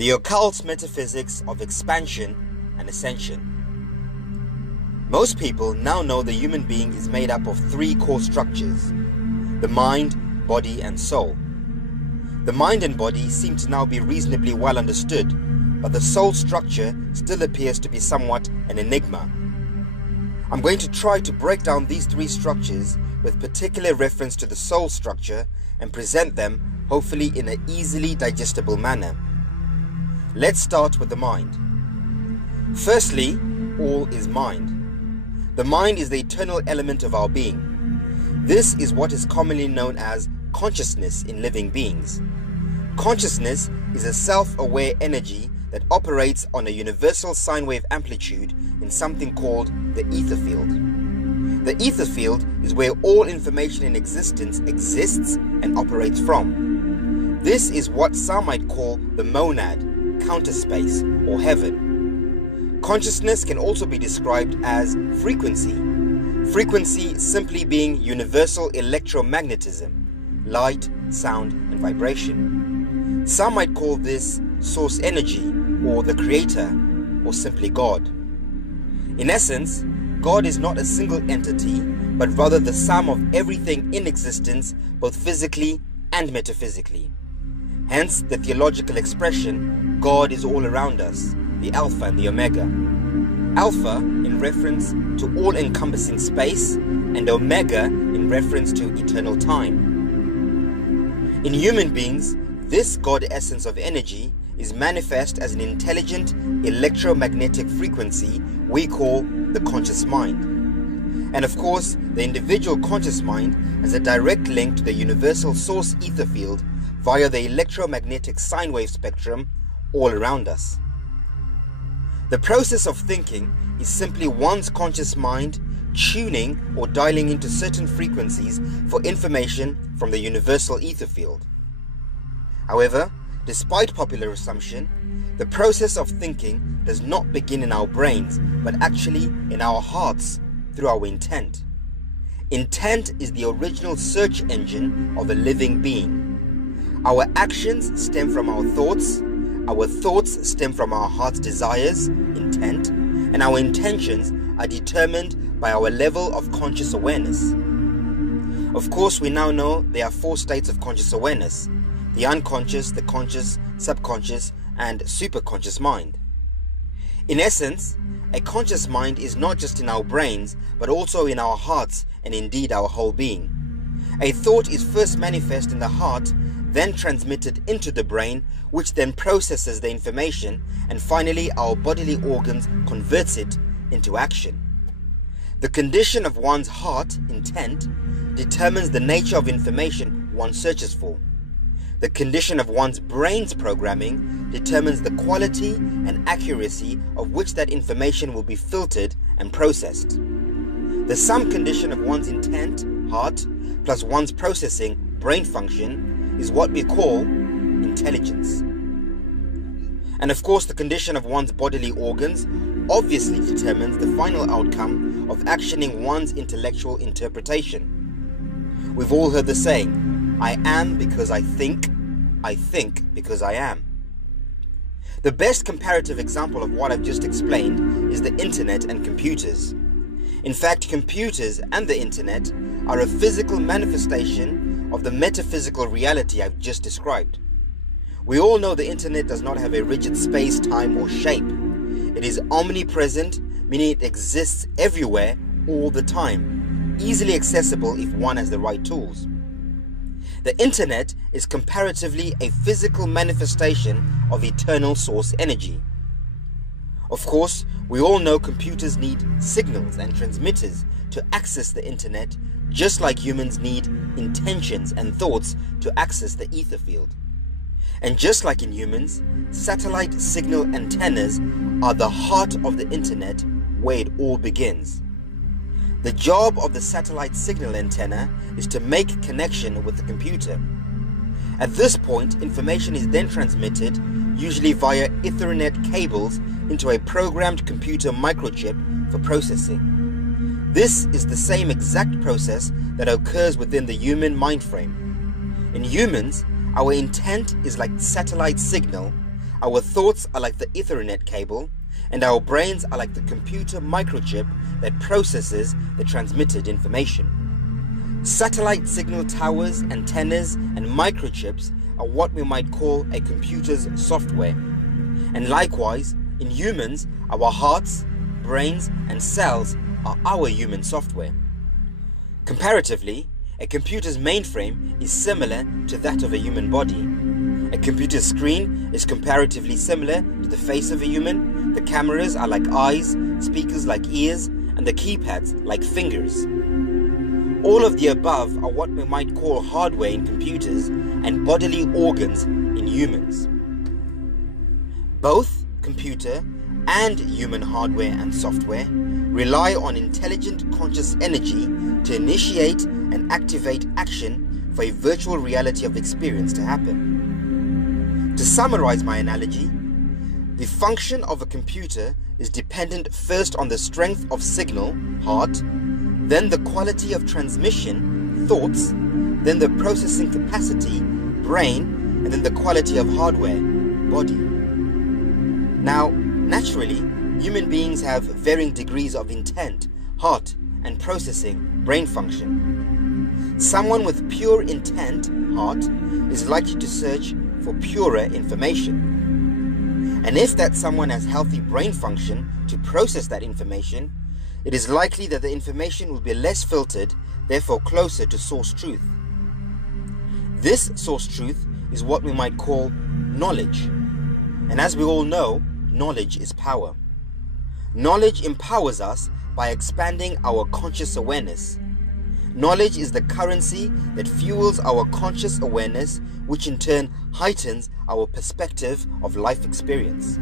The occult metaphysics of expansion and ascension. Most people now know the human being is made up of three core structures: the mind, body, and soul. The mind and body seem to now be reasonably well understood, but the soul structure still appears to be somewhat an enigma. I'm going to try to break down these three structures with particular reference to the soul structure and present them, hopefully in an easily digestible manner. Let's start with the mind. Firstly, all is mind. The mind is the eternal element of our being. This is what is commonly known as consciousness in living beings. Consciousness is a self-aware energy that operates on a universal sine wave amplitude in something called the ether field. The ether field is where all information in existence exists and operates from. This is what some might call the monad, counter space, or heaven. Consciousness can also be described as frequency. Frequency simply being universal electromagnetism, light, sound, and vibration. Some might call this source energy, or the creator, or simply God. In essence, God is not a single entity, but rather the sum of everything in existence, both physically and metaphysically. Hence the theological expression, God is all around us, the Alpha and the Omega. Alpha in reference to all-encompassing space, and Omega in reference to eternal time. In human beings, this God essence of energy is manifest as an intelligent electromagnetic frequency we call the conscious mind. And of course, the individual conscious mind has a direct link to the universal source ether field via the electromagnetic sine wave spectrum all around us. The process of thinking is simply one's conscious mind tuning or dialing into certain frequencies for information from the universal ether field. However, despite popular assumption, the process of thinking does not begin in our brains, but actually in our hearts through our intent. Intent is the original search engine of a living being. Our actions stem from our thoughts stem from our heart's desires, intent, and our intentions are determined by our level of conscious awareness. Of course, we now know there are four states of conscious awareness: the unconscious, the conscious, subconscious, and superconscious mind. In essence, a conscious mind is not just in our brains, but also in our hearts and indeed our whole being. A thought is first manifest in the heart, then transmitted into the brain, which then processes the information, and finally our bodily organs converts it into action. The condition of one's heart, intent, determines the nature of information one searches for. The condition of one's brain's programming determines the quality and accuracy of which that information will be filtered and processed. The sum condition of one's intent, heart, plus one's processing, brain function, is what we call intelligence. And of course, the condition of one's bodily organs obviously determines the final outcome of actioning one's intellectual interpretation. We've all heard the saying, I am because I think because I am. The best comparative example of what I've just explained is the internet and computers. In fact, computers and the internet are a physical manifestation of the metaphysical reality I've just described. We all know the internet does not have a rigid space, time, or shape. It is omnipresent, meaning it exists everywhere, all the time, easily accessible if one has the right tools. The internet is comparatively a physical manifestation of eternal source energy. Of course, we all know computers need signals and transmitters to access the internet, just like humans need intentions and thoughts to access the ether field. And just like in humans, satellite signal antennas are the heart of the internet, where it all begins. The job of the satellite signal antenna is to make connection with the computer. At this point, information is then transmitted, usually via Ethernet cables, into a programmed computer microchip for processing. This is the same exact process that occurs within the human mind frame. In humans, our intent is like satellite signal, Our thoughts are like the Ethernet cable, and our brains are like the computer microchip that processes the transmitted information. Satellite signal towers, antennas, and microchips are what we might call a computer's software. And likewise, in humans, our hearts, brains, and cells are our human software. Comparatively, a computer's mainframe is similar to that of a human body. A computer screen is comparatively similar to the face of a human. The cameras are like eyes, speakers like ears, and the keypads like fingers. All of the above are what we might call hardware in computers and bodily organs in humans. Both computer and human hardware and software rely on intelligent conscious energy to initiate and activate action for a virtual reality of experience to happen. To summarize my analogy, the function of a computer is dependent first on the strength of signal, heart, then the quality of transmission, thoughts, then the processing capacity, brain, and then the quality of hardware, body. Now, naturally, human beings have varying degrees of intent, heart, and processing, brain function. Someone with pure intent, heart, is likely to search for purer information. And if that someone has healthy brain function to process that information, it is likely that the information will be less filtered, therefore closer to source truth. This source truth is what we might call knowledge. And as we all know, knowledge is power. Knowledge empowers us by expanding our conscious awareness. Knowledge is the currency that fuels our conscious awareness, which in turn heightens our perspective of life experience.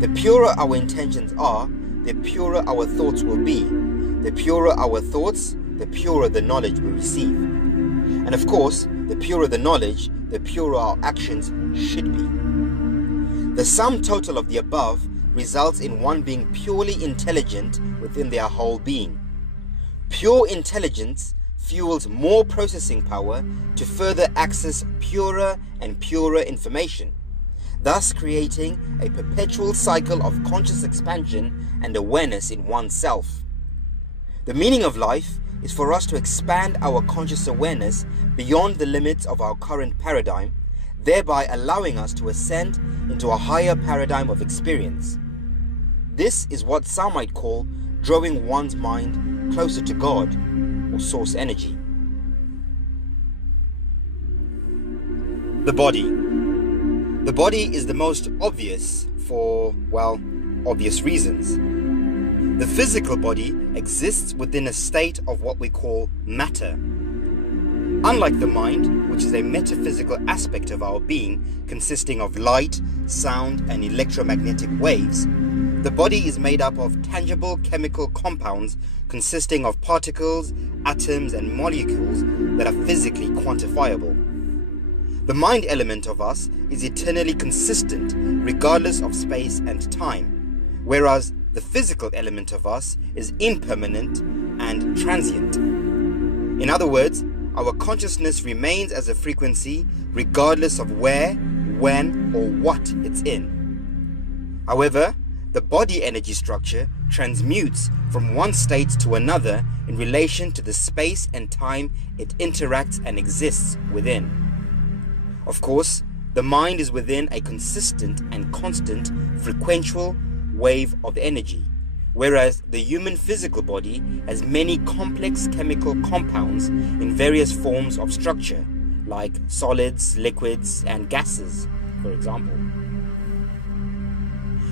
The purer our intentions are, the purer our thoughts will be. The purer our thoughts, the purer the knowledge we receive. And of course, the purer the knowledge, the purer our actions should be. The sum total of the above results in one being purely intelligent within their whole being. Pure intelligence fuels more processing power to further access purer and purer information, thus creating a perpetual cycle of conscious expansion and awareness in oneself. The meaning of life is for us to expand our conscious awareness beyond the limits of our current paradigm, thereby allowing us to ascend into a higher paradigm of experience. This is what some might call drawing one's mind closer to God or source energy. The body. The body is the most obvious for, well, obvious reasons. The physical body exists within a state of what we call matter. Unlike the mind, which is a metaphysical aspect of our being consisting of light, sound, and electromagnetic waves, the body is made up of tangible chemical compounds consisting of particles, atoms, and molecules that are physically quantifiable. The mind element of us is eternally consistent regardless of space and time, whereas the physical element of us is impermanent and transient. In other words, our consciousness remains as a frequency regardless of where, when, or what it's in. However, the body energy structure transmutes from one state to another in relation to the space and time it interacts and exists within. Of course, the mind is within a consistent and constant frequential wave of energy, whereas the human physical body has many complex chemical compounds in various forms of structure, like solids, liquids, and gases, for example.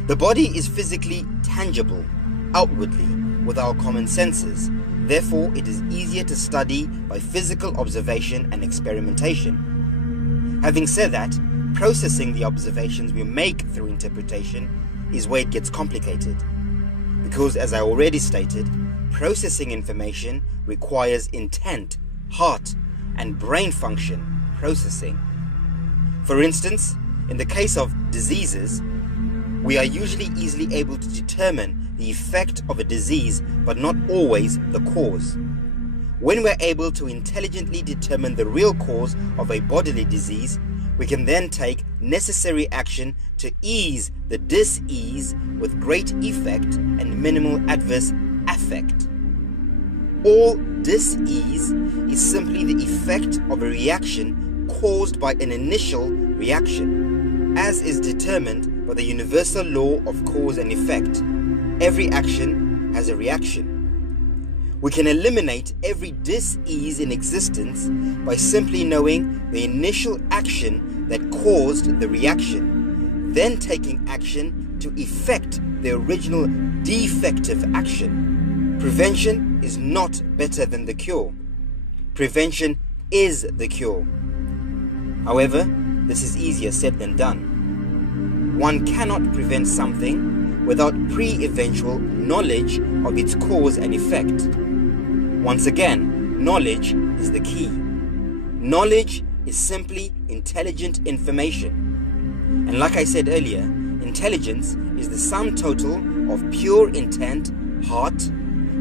The body is physically tangible, outwardly, with our common senses. Therefore, it is easier to study by physical observation and experimentation. Having said that, processing the observations we make through interpretation is where it gets complicated. Because, as I already stated, processing information requires intent, heart, and brain function processing. For instance, in the case of diseases, we are usually easily able to determine the effect of a disease, but not always the cause. When we're able to intelligently determine the real cause of a bodily disease, we can then take necessary action to ease the dis-ease with great effect and minimal adverse affect. All dis-ease is simply the effect of a reaction caused by an initial reaction, as is determined by the universal law of cause and effect. Every action has a reaction. We can eliminate every dis-ease in existence by simply knowing the initial action that caused the reaction, then taking action to effect the original defective action. Prevention is not better than the cure. Prevention is the cure. However, this is easier said than done. One cannot prevent something without pre-eventual knowledge of its cause and effect. Once again, knowledge is the key. Knowledge is simply intelligent information. And like I said earlier, intelligence is the sum total of pure intent, heart,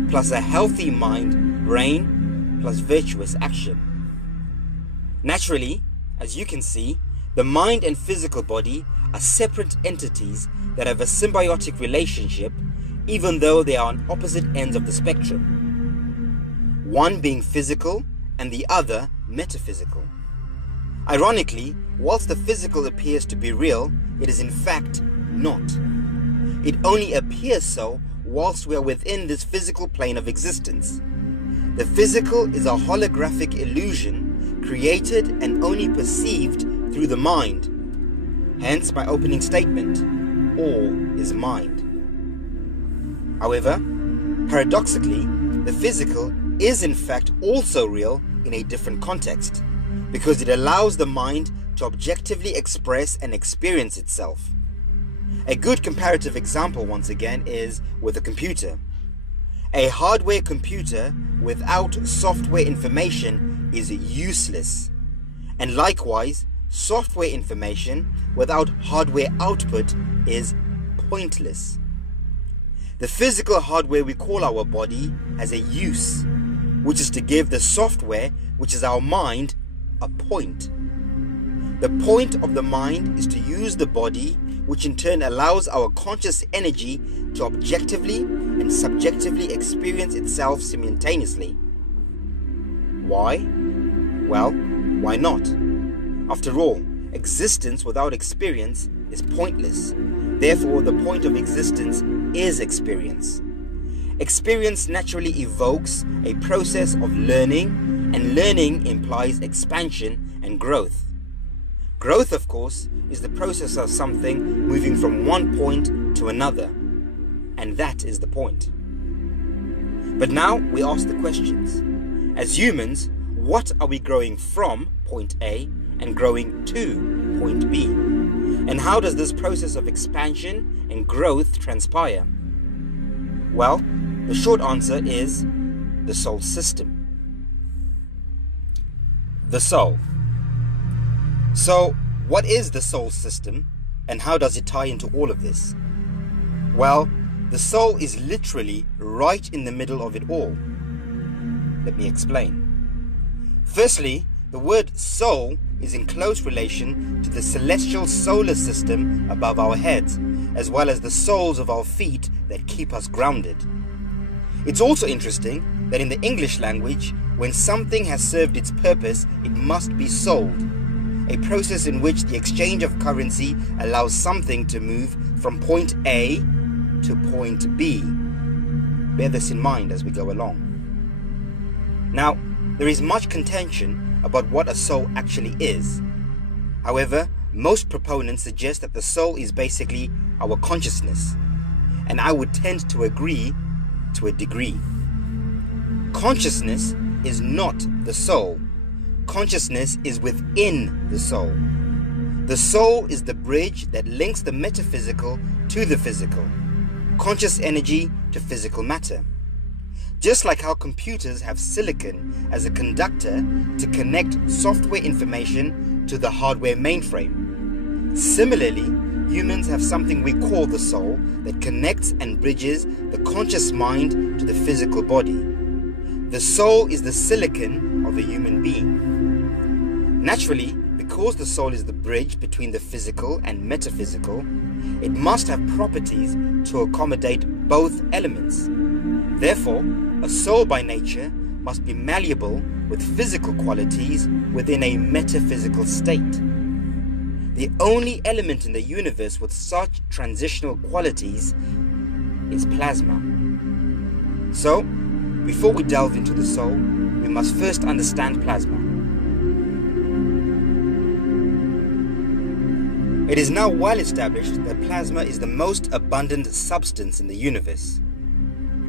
plus a healthy mind, brain, plus virtuous action. Naturally, as you can see, the mind and physical body are separate entities that have a symbiotic relationship, even though they are on opposite ends of the spectrum. One being physical and the other metaphysical. Ironically, whilst the physical appears to be real, it is in fact not. It only appears so whilst we are within this physical plane of existence. The physical is a holographic illusion created and only perceived through the mind. Hence my opening statement, all is mind. However, paradoxically, the physical is in fact also real in a different context, because it allows the mind to objectively express and experience itself. A good comparative example once again is with a computer. A hardware computer without software information is useless, and likewise software information without hardware output is pointless. The physical hardware we call our body has a use, which is to give the software, which is our mind, a point. The point of the mind is to use the body, which in turn allows our conscious energy to objectively and subjectively experience itself simultaneously. Why? Well, why not? After all, existence without experience is pointless. Therefore, the point of existence is experience. Experience naturally evokes a process of learning, and learning implies expansion and growth. Growth, of course, is the process of something moving from one point to another, and that is the point. But now we ask the questions. As humans, what are we growing from point A and growing to point B? And how does this process of expansion and growth transpire? Well, the short answer is the soul system. The soul. So, what is the soul system and how does it tie into all of this? Well, the soul is literally right in the middle of it all. Let me explain. Firstly, the word soul is in close relation to the celestial solar system above our heads, as well as the soles of our feet that keep us grounded. It's also interesting that in the English language, when something has served its purpose, it must be sold, a process in which the exchange of currency allows something to move from point A to point B. Bear this in mind as we go along. Now, there is much contention about what a soul actually is. However, most proponents suggest that the soul is basically our consciousness, and I would tend to agree to a degree. Consciousness is not the soul. Consciousness is within the soul. The soul is the bridge that links the metaphysical to the physical, conscious energy to physical matter. Just like how computers have silicon as a conductor to connect software information to the hardware mainframe. Similarly, humans have something we call the soul that connects and bridges the conscious mind to the physical body. The soul is the silicon of a human being. Naturally, because the soul is the bridge between the physical and metaphysical, it must have properties to accommodate both elements. Therefore, a soul by nature must be malleable with physical qualities within a metaphysical state. The only element in the universe with such transitional qualities is plasma. So, before we delve into the soul, we must first understand plasma. It is now well established that plasma is the most abundant substance in the universe.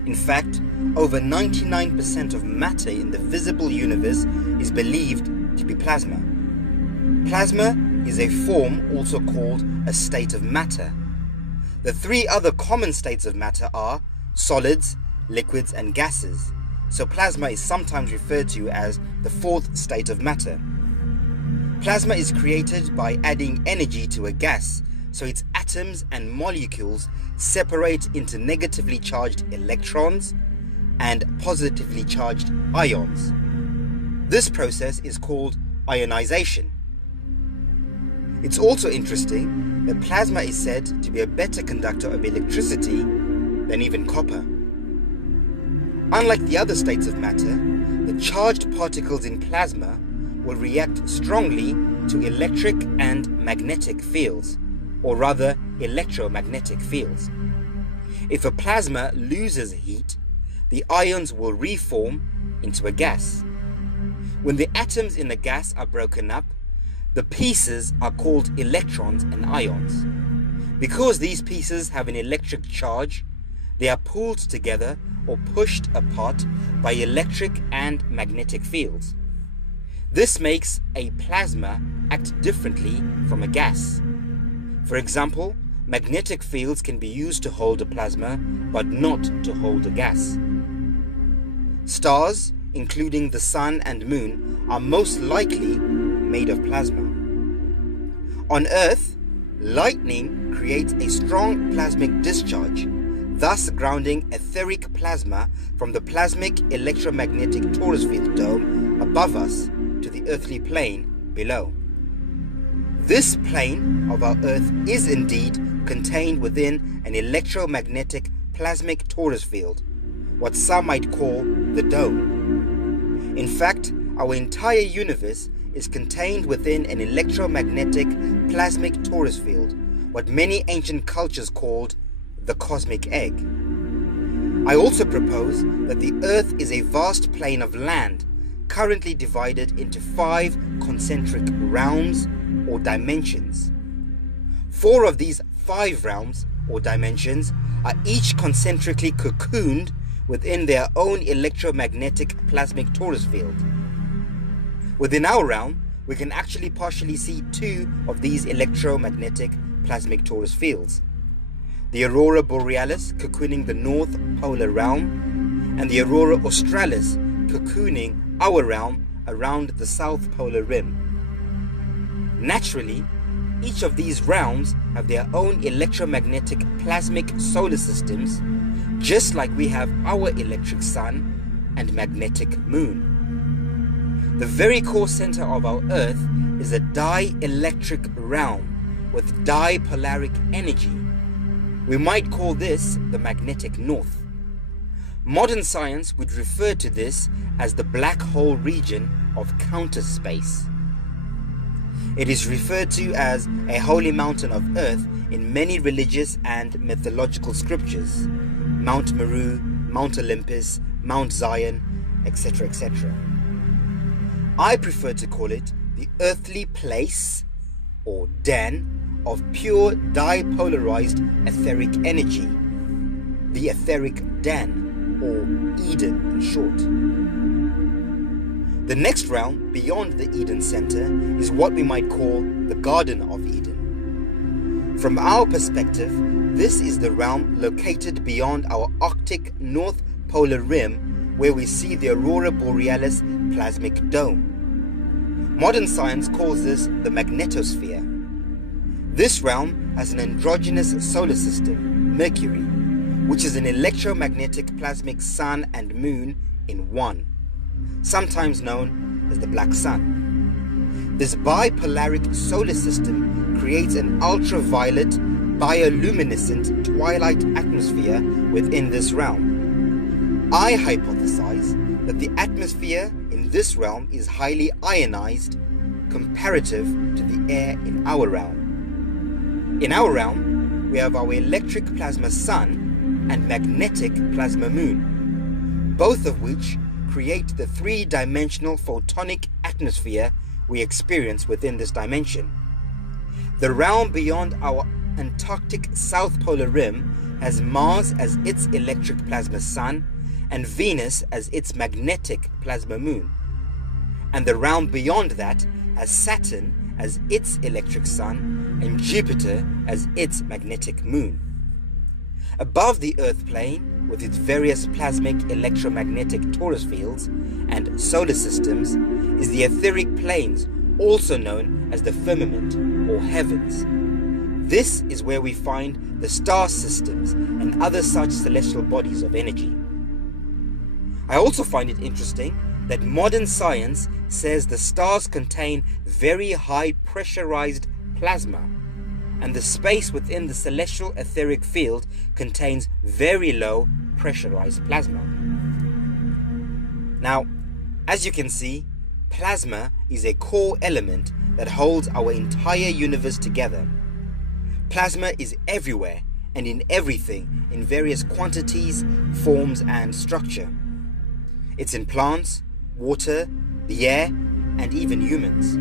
In fact, over 99% of matter in the visible universe is believed to be plasma. Plasma is a form also called a state of matter. The three other common states of matter are solids, liquids, and gases. So plasma is sometimes referred to as the fourth state of matter. Plasma is created by adding energy to a gas, so its atoms and molecules separate into negatively charged electrons and positively charged ions. This process is called ionization. It's also interesting that plasma is said to be a better conductor of electricity than even copper. Unlike the other states of matter, the charged particles in plasma will react strongly to electric and magnetic fields, or rather electromagnetic fields. If a plasma loses heat, the ions will reform into a gas. When the atoms in the gas are broken up, the pieces are called electrons and ions. Because these pieces have an electric charge, they are pulled together or pushed apart by electric and magnetic fields. This makes a plasma act differently from a gas. For example, magnetic fields can be used to hold a plasma, but not to hold a gas. Stars, including the sun and moon, are most likely made of plasma. On Earth, lightning creates a strong plasmic discharge, thus grounding etheric plasma from the plasmic electromagnetic torus field dome above us to the earthly plane below. This plane of our Earth is indeed contained within an electromagnetic plasmic torus field, what some might call the dome. In fact, our entire universe is contained within an electromagnetic plasmic torus field, what many ancient cultures called the cosmic egg. I also propose that the Earth is a vast plain of land, currently divided into 5 concentric realms or dimensions. 4 of these 5 realms or dimensions are each concentrically cocooned within their own electromagnetic plasmic torus field. Within our realm, we can actually partially see 2 of these electromagnetic plasmic torus fields. The aurora borealis cocooning the north polar realm, and the aurora australis cocooning our realm around the south polar rim. Naturally, each of these realms have their own electromagnetic plasmic solar systems, just like we have our electric sun and magnetic moon. The very core center of our Earth is a dielectric realm with dipolaric energy. We might call this the magnetic north. Modern science would refer to this as the black hole region of counter space. It is referred to as a holy mountain of Earth in many religious and mythological scriptures: Mount Meru, Mount Olympus, Mount Zion, etc., etc. I prefer to call it the earthly place or den of pure dipolarized etheric energy, the etheric den, or Eden in short. The next realm beyond the Eden center is what we might call the Garden of Eden. From our perspective, this is the realm located beyond our Arctic North Polar Rim, where we see the aurora borealis plasmic dome. Modern science calls this the magnetosphere. This realm has an androgynous solar system, Mercury, which is an electromagnetic plasmic sun and moon in one, sometimes known as the black sun. This bipolaric solar system creates an ultraviolet, bioluminescent twilight atmosphere within this realm. I hypothesize that the atmosphere in this realm is highly ionized comparative to the air in our realm. In our realm, we have our electric plasma sun and magnetic plasma moon, both of which create the three-dimensional photonic atmosphere we experience within this dimension. The realm beyond our Antarctic South Polar Rim has Mars as its electric plasma sun and Venus as its magnetic plasma moon. And the realm beyond that has Saturn as its electric sun and Jupiter as its magnetic moon. Above the Earth plane, with its various plasmic electromagnetic torus fields and solar systems, is the etheric planes, also known as the firmament or heavens. This is where we find the star systems and other such celestial bodies of energy. I also find it interesting that modern science says the stars contain very high pressurized plasma, and the space within the celestial etheric field contains very low pressurized plasma. Now, as you can see, plasma is a core element that holds our entire universe together. Plasma is everywhere and in everything in various quantities, forms, and structure. It's in plants, water, the air, and even humans.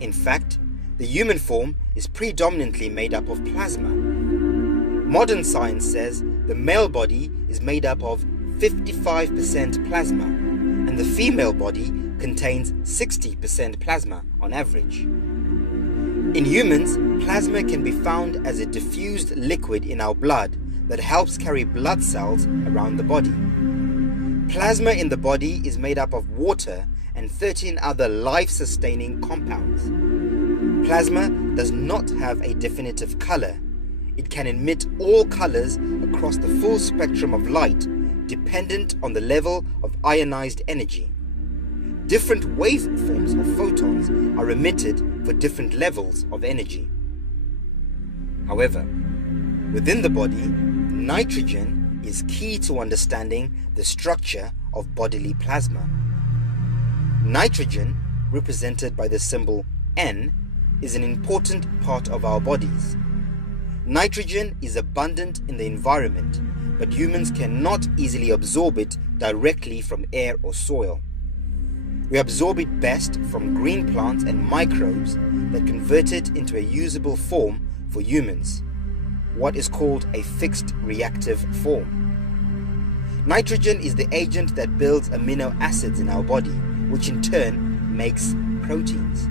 In fact, the human form is predominantly made up of plasma. Modern science says the male body is made up of 55% plasma, and the female body contains 60% plasma on average. In humans, plasma can be found as a diffused liquid in our blood that helps carry blood cells around the body. Plasma in the body is made up of water and 13 other life-sustaining compounds. Plasma does not have a definitive color. It can emit all colors across the full spectrum of light, dependent on the level of ionized energy. Different waveforms of photons are emitted for different levels of energy. However, within the body, nitrogen is key to understanding the structure of bodily plasma. Nitrogen, represented by the symbol N, is an important part of our bodies. Nitrogen is abundant in the environment, but humans cannot easily absorb it directly from air or soil. We absorb it best from green plants and microbes that convert it into a usable form for humans, what is called a fixed reactive form. Nitrogen is the agent that builds amino acids in our body, which in turn makes proteins.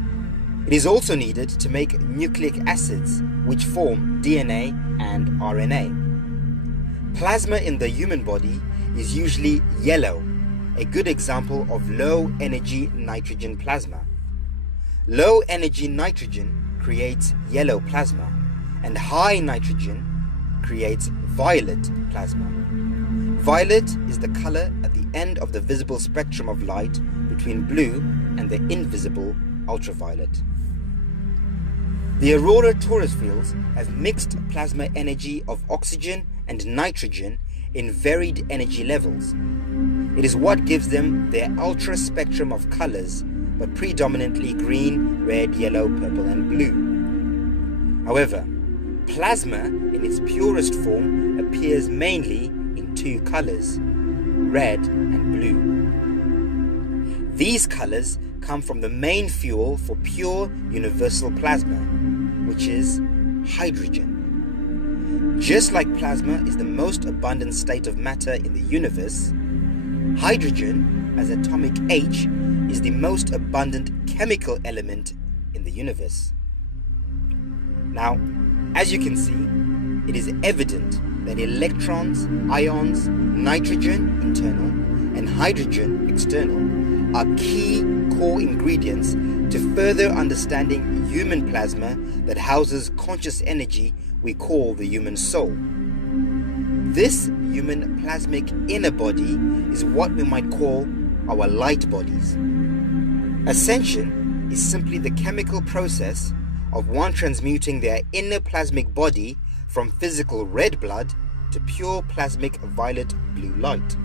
It is also needed to make nucleic acids, which form DNA and RNA. Plasma in the human body is usually yellow, a good example of low-energy nitrogen plasma. Low-energy nitrogen creates yellow plasma, and high nitrogen creates violet plasma. Violet is the color at the end of the visible spectrum of light between blue and the invisible ultraviolet. The aurora torus fields have mixed plasma energy of oxygen and nitrogen in varied energy levels. It is what gives them their ultra spectrum of colors, but predominantly green, red, yellow, purple, and blue. However, plasma in its purest form appears mainly in two colors, red and blue. These colors come from the main fuel for pure universal plasma, which is hydrogen. Just like plasma is the most abundant state of matter in the universe, hydrogen, as atomic H, is the most abundant chemical element in the universe. Now, as you can see, it is evident that electrons, ions, nitrogen internal, and hydrogen external are key core ingredients to further understanding human plasma that houses conscious energy we call the human soul. This human plasmic inner body is what we might call our light bodies. Ascension is simply the chemical process of one transmuting their inner plasmic body from physical red blood to pure plasmic violet blue light,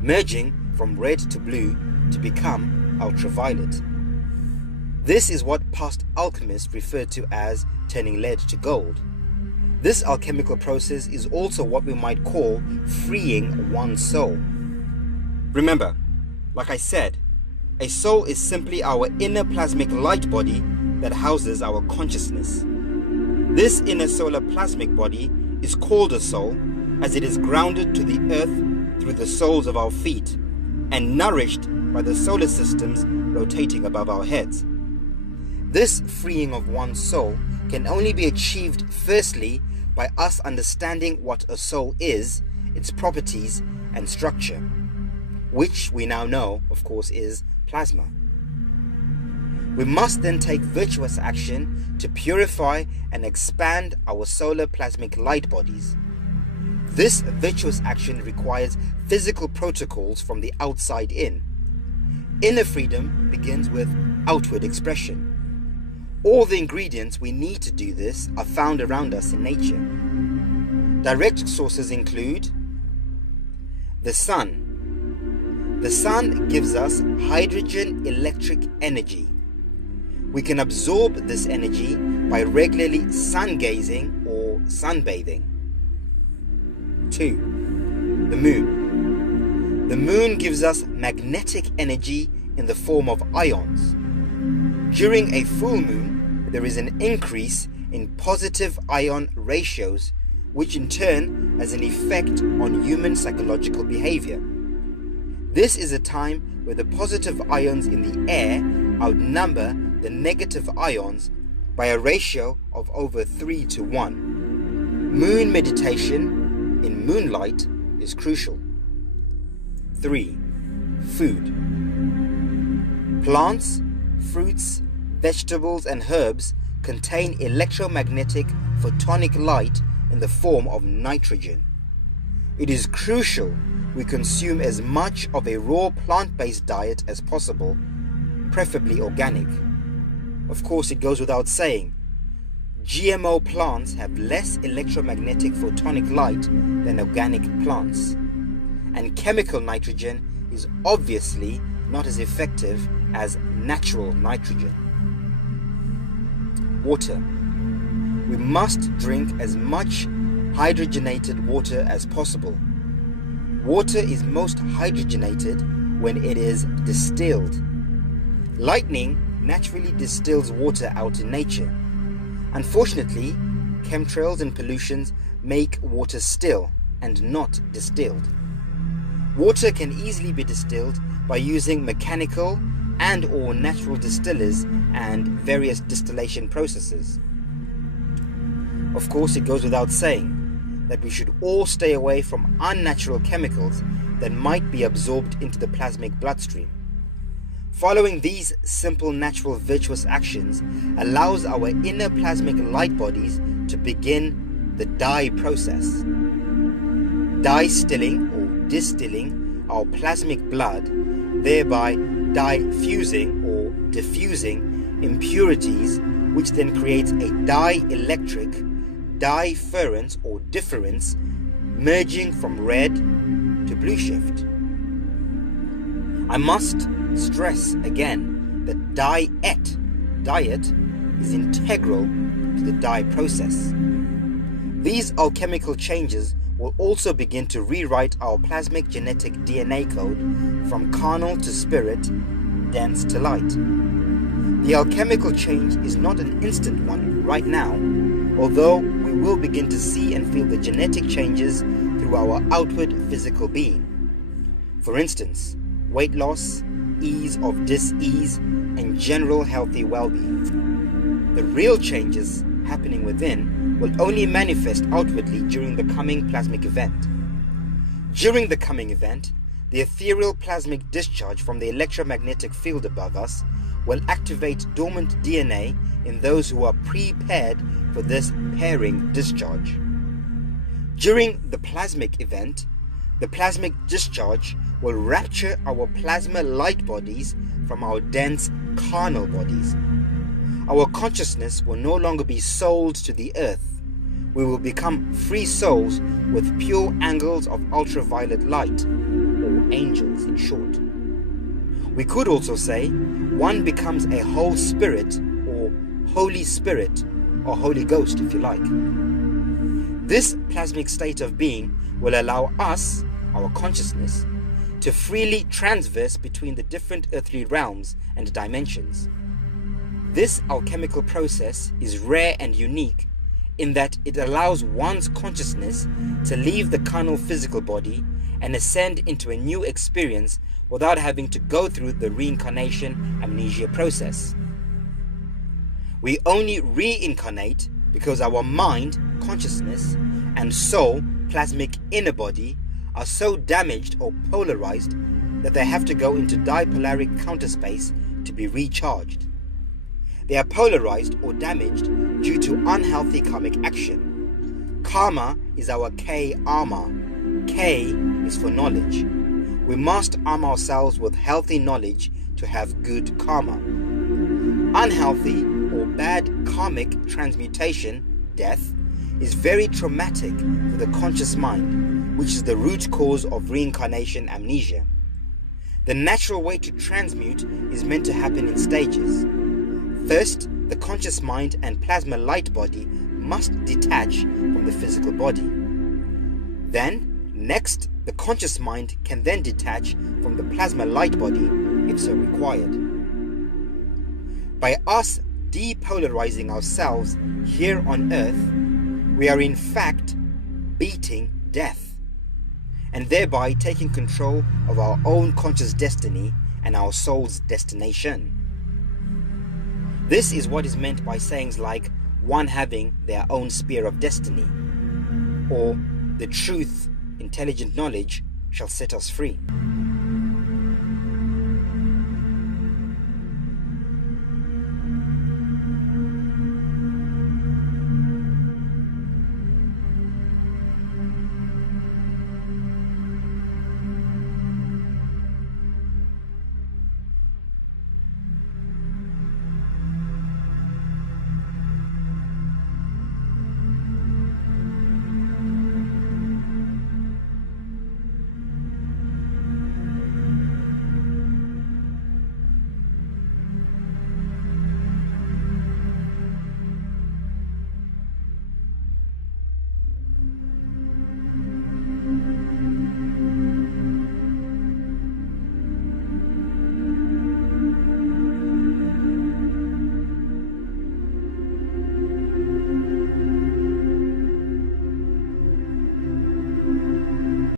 merging from red to blue to become ultraviolet. This is what past alchemists referred to as turning lead to gold. This alchemical process is also what we might call freeing one's soul. Remember, like I said, a soul is simply our inner plasmic light body that houses our consciousness. This inner solar plasmic body is called a soul as it is grounded to the earth through the soles of our feet and nourished by the solar systems rotating above our heads. This freeing of one's soul can only be achieved firstly by us understanding what a soul is, its properties and structure, which we now know, of course, is plasma. We must then take virtuous action to purify and expand our solar plasmic light bodies. This virtuous action requires physical protocols from the outside in. Inner freedom begins with outward expression. All the ingredients we need to do this are found around us in nature. Direct sources include the sun. The sun gives us hydrogen electric energy. We can absorb this energy by regularly sun gazing or sunbathing. 2. The moon. The moon gives us magnetic energy in the form of ions. During a full moon, there is an increase in positive ion ratios, which in turn has an effect on human psychological behavior. This is a time where the positive ions in the air outnumber the negative ions by a ratio of over 3 to 1. Moon meditation in moonlight is crucial. 3. Food. Plants, fruits, vegetables and herbs contain electromagnetic photonic light in the form of nitrogen. It is crucial we consume as much of a raw plant-based diet as possible, preferably organic. Of course, it goes without saying, GMO plants have less electromagnetic photonic light than organic plants, and chemical nitrogen is obviously not as effective as natural nitrogen. Water. We must drink as much hydrogenated water as possible. Water is most hydrogenated when it is distilled. Lightning naturally distills water out in nature. Unfortunately, chemtrails and pollutions make water still and not distilled. Water can easily be distilled by using mechanical and/or natural distillers and various distillation processes. Of course, it goes without saying that we should all stay away from unnatural chemicals that might be absorbed into the plasmic bloodstream. Following these simple natural virtuous actions allows our inner plasmic light bodies to begin the dye process. Dye-stilling or distilling our plasmic blood, thereby diffusing or diffusing impurities, which then creates a dielectric difference or difference, merging from red to blue shift. I must stress again that diet is integral to the dye process. These alchemical changes will also begin to rewrite our plasmic genetic DNA code from carnal to spirit, dense to light. The alchemical change is not an instant one right now, although we will begin to see and feel the genetic changes through our outward physical being. For instance, weight loss, ease of dis-ease, and general healthy well-being. The real changes happening within will only manifest outwardly during the coming plasmic event. During the coming event, the ethereal plasmic discharge from the electromagnetic field above us will activate dormant DNA in those who are prepared for this pairing discharge. During the plasmic event, the plasmic discharge will rapture our plasma light bodies from our dense carnal bodies. Our consciousness will no longer be sold to the earth. We will become free souls with pure angles of ultraviolet light, or angels in short. We could also say one becomes a whole spirit, or Holy Spirit, or Holy Ghost if you like. This plasmic state of being will allow us, our consciousness, to freely transverse between the different earthly realms and dimensions. This alchemical process is rare and unique in that it allows one's consciousness to leave the carnal physical body and ascend into a new experience without having to go through the reincarnation amnesia process. We only reincarnate because our mind, consciousness, and soul, plasmic inner body, are so damaged or polarized that they have to go into dipolaric counterspace to be recharged. They are polarized or damaged due to unhealthy karmic action. Karma is our K-arma. K is for knowledge. We must arm ourselves with healthy knowledge to have good karma. Unhealthy or bad karmic transmutation, death, is very traumatic for the conscious mind, which is the root cause of reincarnation amnesia. The natural way to transmute is meant to happen in stages. First, the conscious mind and plasma light body must detach from the physical body. Then, next, the conscious mind can then detach from the plasma light body if so required. By us depolarizing ourselves here on earth, we are in fact beating death, and thereby taking control of our own conscious destiny and our soul's destination. This is what is meant by sayings like one having their own sphere of destiny, or the truth, intelligent knowledge shall set us free.